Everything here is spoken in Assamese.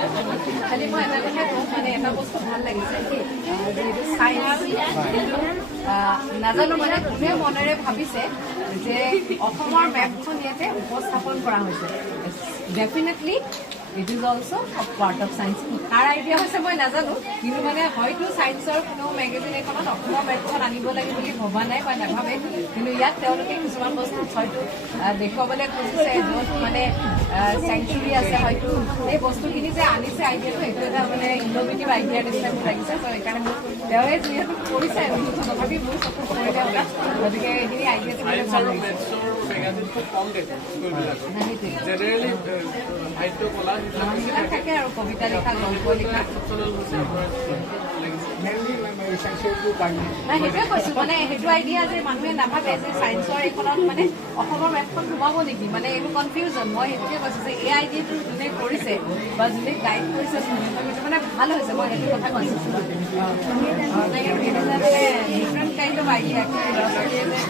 খালি মই এটা কথা কওঁ মানে এটা বস্তু ভাল লাগিছে যিহেতু চাইন্স নাজানো মানে কোনে মনেৰে ভাবিছে যে অসমৰ মেপখন ইয়াতে উপস্থাপন কৰা হৈছে definitely it is also' part of science তাৰ আইডিয়া হৈছে মই নাজানো কিন্তু মানে হয়তো চাইন্সৰ কোনো মেগাজিন এখনত অসমৰ মেপখন আনিব লাগে বুলি ভবা নাই বা নাভাবে কিন্তু ইয়াত তেওঁলোকে কিছুমান বস্তু হয়তো দেখুৱাবলৈ খুজিছে য'ত মানে চেঞ্চুৰী আছে হয়তো এই বস্তুখিনি যে আনিছে আইডিয়াটো সেইটো এটা মানে ইন'ভেটিভ আইডিয়াৰ নিচিনা মোৰ লাগিছে ত' সেইকাৰণে মোক তেওঁৱে যিহেতু কৰিছে তথাপি মোৰ চকু পৰিলে ওলাত গতিকে এইখিনি আইডিয়াটো মানে ভাল লাগিছে থাকে আৰু কবিতা লিখা গল্প লিখা সেইটোৱে কৈছো মানে সেইটো আইডিয়া যে মানুহে নাভাবে যে চাইন্সৰ এইখনত মানে অসমৰ মেপখন সোমাব নেকি মানে এইটো কনফিউজন মই সেইটোকে কৈছো যে এই আইডিয়াটো যোনে কৰিছে বা যোনে গাইড কৰিছে সেইটো মানে ভাল হৈছে মই সেইটো কথা কৈছো ডিফাৰেণ্ট কাইণ্ড অফ আইডিয়া ল'ৰা ছোৱালীয়ে যে